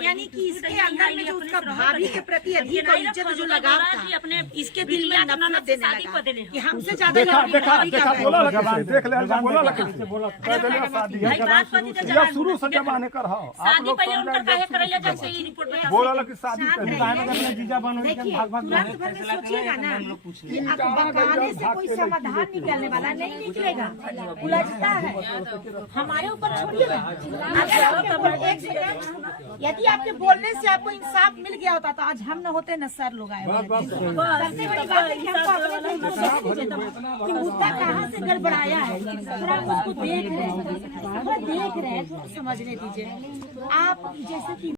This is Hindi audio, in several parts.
यानी कि इसके अंदर में जो उसका भाभी के प्रति अधिक इज्जत जो लगाव था, इसके दिल में नफरत देने लगा कि हमसे ज्यादा देख ले शुरू से जमाने कर आप लोग बोला कि शादी तुरंत भर में सोचिएगा ना कि बकाने से कोई समाधान निकलने वाला नहीं निकलेगा, उलझता है। हमारे ऊपर छोड़िए ना, अगर एक सेकंड यदि आपके बोलने से आपको इंसाफ मिल गया होता तो आज हम न होते न सर लोग आए। सबसे बड़ी बात है कि हमको अपने कि मुद्दा कहाँ से गड़बड़ाया है, थोड़ा उसको देख रहे हैं, समझने दीजिए। आप जैसे कि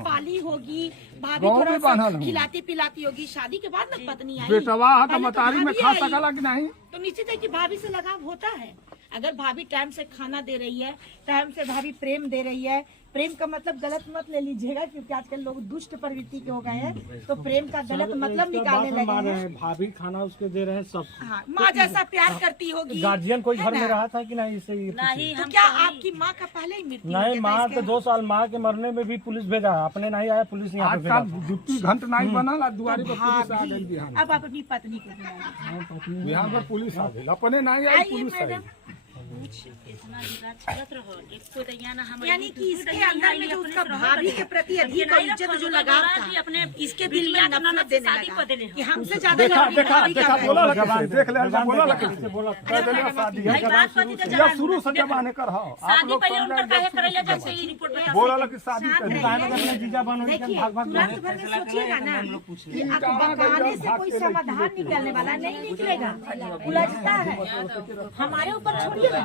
पाली होगी, भाभी थोड़ा सा खिलाती पिलाती होगी, शादी के बाद ना पत्नी आई बेटवा मतारी में खा सकला कि नहीं, तो निश्चित है कि भाभी से लगाव होता है। अगर भाभी टाइम से खाना दे रही है, टाइम से भाभी प्रेम दे रही है, प्रेम का मतलब गलत मत ले लीजिएगा क्योंकि आजकल लोग दुष्ट प्रवृत्ति के हो गए हैं, तो प्रेम का गलत मतलब निकालने लगे हैं। भाभी खाना उसके दे रहे हैं सब। हाँ, माँ जैसा प्यार करती होगी। गार्जियन कोई घर में रहा था कि नहीं, इसे नहीं। तो क्या आपकी माँ का पहले ही मृत्यु? नहीं, माँ के 2 साल माँ के मरने में भी पुलिस भेजा, अपने नहीं आया पुलिस यहाँ पे भेजा। जुट्टी घंट नहीं बना दुआरी पर पुलिस आ गई बिहार। अब आप अपनी पत्नी को बुलाइए। बिहार पर पुलिस आ गई, अपने नहीं आई पुलिस आई। यानी कि इसके अंदर में जो उसका भाभी के प्रति अधिक इज्जत जो लगाव था, इसके दिल में नफरत देने लगा कि हमसे ज्यादा शुरू से जमाने कर आप लोग बोला कि शादी तुरंत भर में सोचिएगा ना कि बकाने से कोई समाधान निकलने वाला नहीं निकलेगा, उलझता है। हमारे ऊपर छोड़िए ना,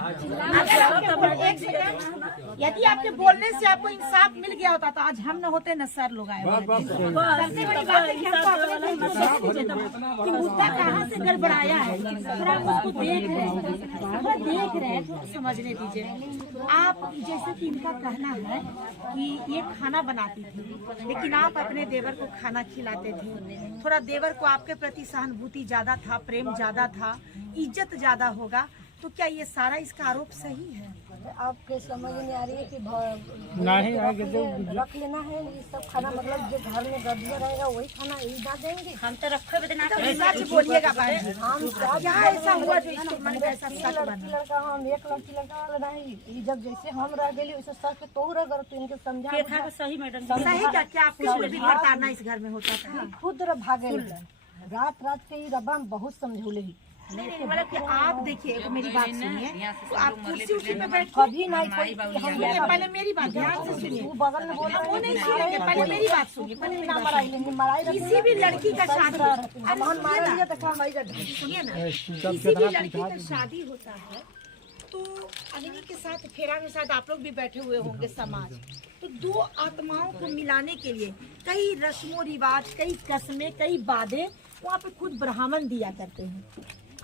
एक सेकंड यदि आपके बोलने से आपको इंसाफ मिल गया होता तो आज हम न होते न सर लोग आए। सबसे बड़ी बात है कि हमको अपने कि मुद्दा कहाँ से गड़बड़ाया है, थोड़ा उसको देख रहे हैं, समझने दीजिए। आप जैसे कि इनका कहना है कि ये खाना बनाती थी, लेकिन आप अपने देवर को खाना खिलाते थे। थोड़ा देवर को आपके प्रति सहानुभूति ज्यादा था, प्रेम ज्यादा था, इज्जत ज्यादा होगा, तो क्या ये सारा इसका आरोप सही है? आपके समझ नहीं आ रही है कि नहीं रख लेना है ये सब खाना, मतलब जो घर में गड़बड़ रहेगा वही खाना यही डाल देंगे। हम तो रखे बदना सच बोलिएगा भाई, हम क्या ऐसा हुआ जो इसके मन में ऐसा सच बना? लड़का हम एक लड़की लड़का वाला नहीं, जब जैसे हम रह गए वैसे सच तो रह गए, तो इनके समझा सही मैडम, सही क्या कुछ भी बर्ताना इस घर में होता था? खुद भागे रात के ही रबा बहुत समझौले। नहीं, मतलब कि आप देखिए मेरी बात सुनिए, तो आप कुर्सी उसी पे बैठ कभी नहीं कोई पहले मेरी बात ध्यान से सुनिए, बगल में बोला वो नहीं सुनेंगे, पहले मेरी बात सुनिए। किसी भी लड़की का शादी सुनिए ना, किसी भी लड़की का शादी होता है तो अग्नि के साथ फेरा में शायद आप लोग भी बैठे हुए होंगे समाज, तो 2 आत्माओं को मिलाने के लिए कई रस्मों रिवाज, कई कस्में, कई वादे वहाँ पे खुद ब्राह्मण दिया करते हैं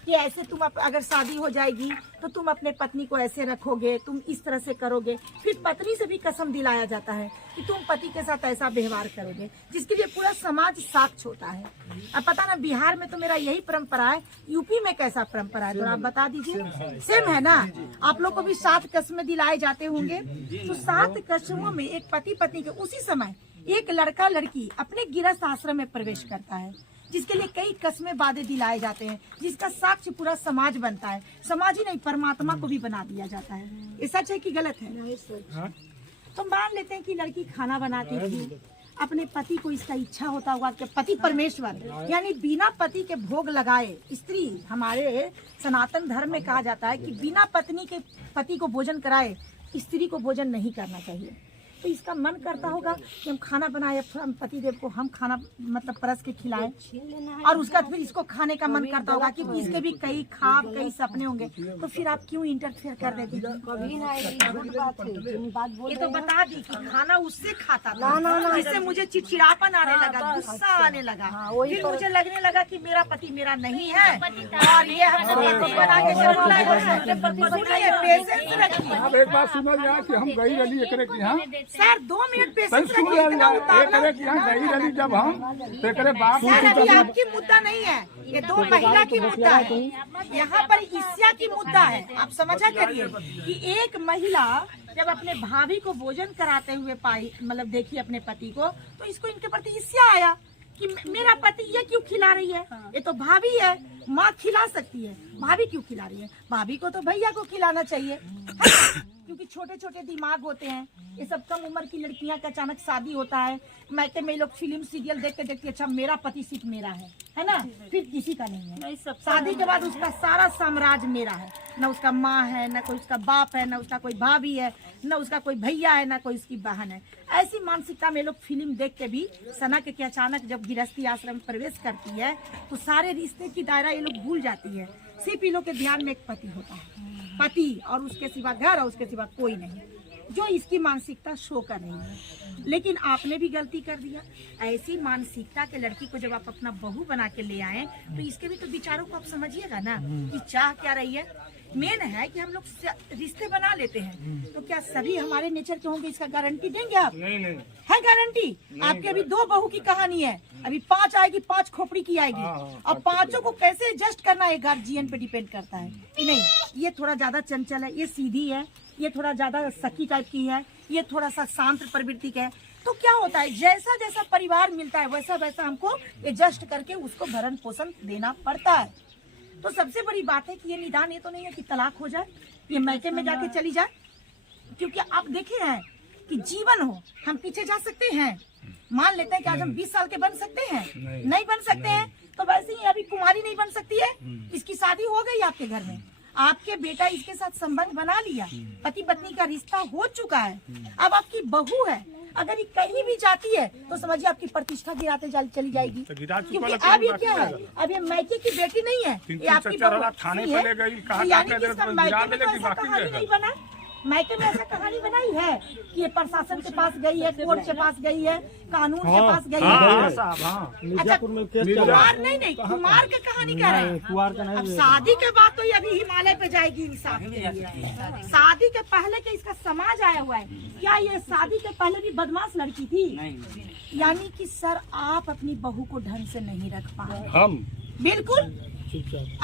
कि ऐसे तुम अगर शादी हो जाएगी तो तुम अपने पत्नी को ऐसे रखोगे, तुम इस तरह से करोगे। फिर पत्नी से भी कसम दिलाया जाता है कि तुम पति के साथ ऐसा व्यवहार करोगे, जिसके लिए पूरा समाज साक्ष्य होता है। अब पता ना बिहार में तो मेरा यही परंपरा है, यूपी में कैसा परंपरा है तो आप बता दीजिए। सेम है ना? आप लोग को भी 7 कस्में दिलाए जाते होंगे, तो 7 कस्मों में एक पति पत्नी के उसी समय एक लड़का लड़की अपने गृहस्थ आश्रम में प्रवेश करता है, जिसके लिए कई कस्में वादे दिलाए जाते हैं, जिसका साक्ष्य पूरा समाज बनता है। समाज ही नहीं, परमात्मा को भी बना दिया जाता है। ये सच है कि गलत है? तो मान लेते हैं कि लड़की खाना बनाती थी, अपने पति को इसका इच्छा होता हुआ कि पति परमेश्वर, यानी बिना पति के भोग लगाए स्त्री, हमारे सनातन धर्म में कहा जाता है कि बिना पत्नी के पति को भोजन कराए स्त्री को भोजन नहीं करना चाहिए। तो इसका मन करता होगा कि हम खाना बनाए, हम पतिदेव को हम खाना मतलब परस के खिलाएं, और उसका फिर इसको खाने का मन करता होगा कि इसके भी कई ख्वाब, कई सपने होंगे, तो फिर आप क्यों इंटरफेयर कर देती? ये तो बता दी कि खाना उससे खाता था, जिससे मुझे चिड़चिड़ापन आने लगा, गुस्सा आने लगा, फिर मुझे लगने लगा कि मेरा पति मेरा नहीं है और ये हमको बना के एक बात सुनल जाए कि हम गई रही एकरे की यहाँ सर 2 मिनट तनी पेशेंस सुन रखिए, इतना उतावला एक यहाँ गई रही जब हम तेरे बाप सर अभी आपकी मुद्दा नहीं है, ये 2 महिला की मुद्दा है, यहाँ पर ईर्ष्या की मुद्दा है। आप समझा करिए कि एक महिला जब अपने भाभी को भोजन कराते हुए पाई, मतलब देखी अपने पति को, तो इसको इनके प्रति ईर्ष्या आया कि मेरा पति ये क्यों खिला रही है, ये तो भाभी है, माँ खिला सकती है, भाभी क्यों खिला रही है, भाभी को तो भैया को खिलाना चाहिए, क्योंकि छोटे छोटे दिमाग होते हैं। ये सब कम उम्र की लड़कियां का अचानक शादी होता है, मैके में लोग फिल्म सीरियल देखते देखते अच्छा मेरा पति सिर्फ मेरा है ना, फिर किसी का नहीं है। शादी के बाद उसका सारा साम्राज्य मेरा है, न उसका माँ है, न कोई उसका बाप है, न उसका कोई भाभी है, न उसका कोई भैया है, न कोई उसकी बहन है। ऐसी मानसिकता में लोग फिल्म देख के भी सना के अचानक जब गृहस्थी आश्रम में प्रवेश करती है तो सारे रिश्ते की दायरा ये लोग भूल जाती है। सिर्फ ये लोग के ध्यान में एक पति होता है, पति, और उसके सिवा घर, और उसके सिवा कोई नहीं, जो इसकी मानसिकता शो कर रही है। लेकिन आपने भी गलती कर दिया। ऐसी मानसिकता के लड़की को जब आप अपना बहू बना के ले आए तो इसके भी तो विचारों को आप समझिएगा ना कि चाह क्या रही है। मेन है कि हम लोग रिश्ते बना लेते हैं, तो क्या सभी हमारे नेचर के होंगे, इसका गारंटी देंगे आप? नहीं है गारंटी? आपके अभी 2 बहू की कहानी है, अभी 5 आएगी, 5 खोपड़ी की आएगी। अब 5 को कैसे एडजस्ट करना है गार्जियन पे डिपेंड करता है कि नहीं, ये थोड़ा ज्यादा चंचल है, ये सीधी है, ये थोड़ा ज्यादा सखी टाइप की है, ये थोड़ा सा शांत प्रवृत्ति का है। तो क्या होता है, जैसा जैसा परिवार मिलता है वैसा वैसा हमको एडजस्ट करके उसको भरण पोषण देना पड़ता है। तो सबसे बड़ी बात है कि ये निदान ये तो नहीं है कि तलाक हो जाए, ये मैके में जाके चली जाए, क्योंकि आप देखे हैं कि जीवन हो, हम पीछे जा सकते हैं, मान लेते हैं कि आज हम 20 साल के बन सकते हैं, नहीं बन सकते हैं, तो वैसे ही अभी कुमारी नहीं बन सकती है, इसकी शादी हो गई आपके घर में, आपके बेटा इसके साथ संबंध बना लिया, पति पत्नी का रिश्ता हो चुका है, अब आपकी बहू है, अगर ये कहीं भी जाती है तो समझिए आपकी प्रतिष्ठा गिराते चली जाएगी, क्योंकि अब ये क्या है, अब ये मैके की बेटी नहीं है, ये आपकी बहू है। यानी कि इसका मैके में तो ऐसा कहानी नहीं बना, मैके में ऐसा कहानी बनाई है कि ये प्रशासन के पास गई है, कोर्ट के पास गई है, कानून के पास गई है। अच्छा, कुमार नहीं, कुमार की कहानी कह रहे हैं। अब शादी के बाद तो ये अभी हिमालय पे जाएगी इंसाफ के लिए। शादी के पहले के इसका समाज आया हुआ है, क्या ये शादी के पहले भी बदमाश लड़की थी? यानी कि सर आप अपनी बहू को ढंग से नहीं रख पाए। हम बिल्कुल,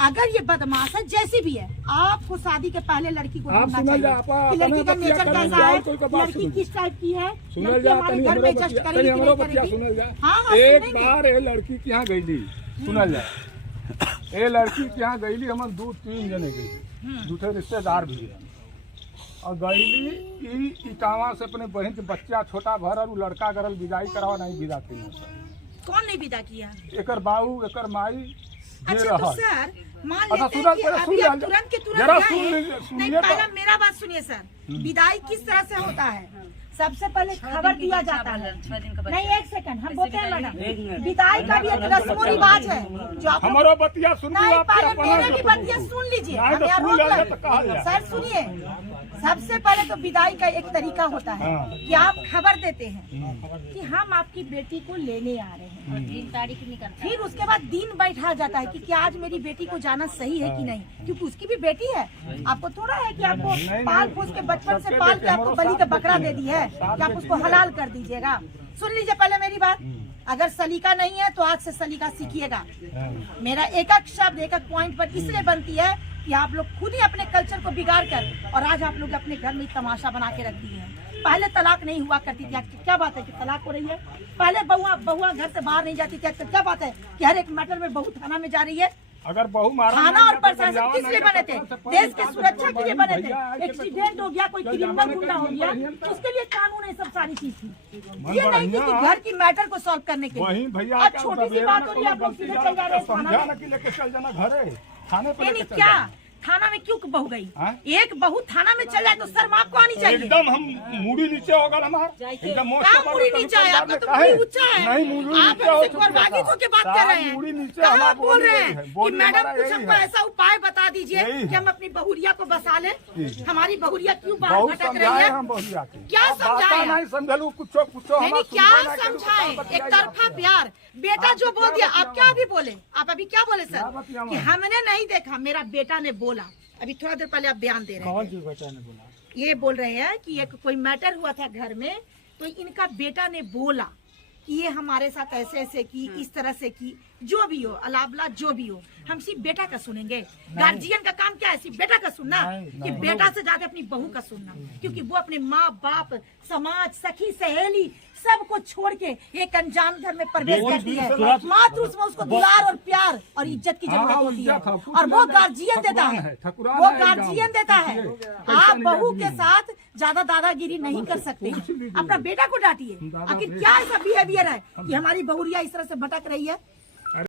अगर ये बदमाश है जैसी भी है, आपको शादी के पहले लड़की को ढूंढना चाहिए कि लड़की का नेचर कैसा है, लड़की किस टाइप की है, लड़की हमारे घर में एडजस्ट करेगी कि नहीं करेगी। हाँ, एक बार ये लड़की के यहाँ गई, सुनल जाए, ये लड़की के यहाँ गई, हम 2-3 जने गई, दूसरे रिश्तेदार भी है, और गईली इटावा से अपने बहन के बच्चा छोटा भर और लड़का गरल विदाई करावा, नहीं विदा की। कौन नहीं विदा किया? एकर बाबू एकर माई। अच्छा तो सर मान लेते हैं कि अभी आप तुरंत के तुरंत नहीं, पहला मेरा बात सुनिए सर, विदाई किस तरह से होता है? सबसे पहले खबर दिया जाता है, नहीं 1 सेकंड हम बोलते हैं मैडम, विदाई का भी एक रस्म रिवाज है जो आप हमारो बतिया सुन नहीं, पहले मेरे भी बतिया सुन लीजिए सर, सुनिए। सबसे पहले तो विदाई का एक तरीका होता है कि आप खबर देते हैं कि हम आपकी बेटी को लेने आ रहे हैं, 3 तारीख निकलता, फिर उसके बाद दिन बैठा जाता है कि क्या आज मेरी बेटी को जाना सही है कि नहीं, क्योंकि उसकी भी बेटी है। आपको थोड़ा है कि आपको पाल पोस के बचपन से पाल के आपको बलि का बकरा दे दी है कि आप उसको हलाल कर दीजिएगा। सुन लीजिए पहले मेरी बात, अगर सलीका नहीं है तो आज से सलीका सीखिएगा। मेरा एक एक शब्द एक एक पॉइंट पर इसलिए बनती है कि आप लोग खुद ही अपने कल्चर को बिगाड़ कर और आज आप लोग अपने घर में तमाशा बना के रख दिए हैं। पहले तलाक नहीं हुआ करती थी, आज क्या बात है कि तलाक हो रही है? पहले बहुआ घर से बाहर नहीं जाती थी, क्या बात है कि हर एक मैटर में बहू थाना में जा रही है? अगर बहू थाना और प्रशासन किस लिए बने थे? देश के सुरक्षा के लिए बने थे। एक्सीडेंट हो गया, कोई क्रिमिनल गुंडा हो गया, उसके लिए कानून है, सब सारी चीज थी, ये नहीं थी कि घर की मैटर को सॉल्व करने के लिए। अब छोटी सी बात हो रही है, आप लोग सीधे चल जा रहे हैं क्या? थाना में क्यों बहू गई? एक बहू थाना में चल जाए तो शर्म आपको आनी चाहिए। एकदम हम मुड़ी नीचे होगा हमारा, एकदम मुड़ी नीचे है, आपका तो मुड़ी ऊंचा है। आप हमसे गोरबागी को के बात कर रहे हैं, कहाँ बोल रहे हैं कि मैडम कुछ हमको ऐसा उपाय बता दीजिए कि हम अपनी बहुरिया को बसा ले। हमारी बहुरिया क्यों बाहर भटक रही है? क्या समझाए? नहीं समझलू कुछो क्या समझाए? एक तरफा प्यार, बेटा जो बोल दिया, आप क्या अभी बोले? आप अभी क्या बोले सर कि हमने नहीं देखा, मेरा बेटा ने बोला। अभी थोड़ा देर पहले आप बयान दे रहे हैं, कौन सी बेटा ने बोला? ये बोल रहे हैं कि एक कोई मैटर हुआ था घर में तो इनका बेटा ने बोला कि ये हमारे साथ ऐसे ऐसे की, इस तरह से की, जो भी हो अलाबला जो भी हो, हम सिर्फ बेटा का सुनेंगे। गार्जियन का काम क्या है? सिर्फ बेटा का सुनना, कि बेटा से ज्यादा अपनी बहू का सुनना, क्योंकि वो अपने माँ बाप, समाज, सखी सहेली सबको छोड़ के एक अनजान घर में प्रवेश करती है। मात्र उसमें उसको दुलार और प्यार और इज्जत की जरूरत होती है, और वो गार्जियन देता है, वो गार्जियन देता है। आप बहू के साथ ज्यादा दादागिरी नहीं कर सकते, अपना बेटा को डांटिए। आखिर क्या ऐसा बिहेवियर है कि हमारी बहुरिया इस तरह से भटक रही है?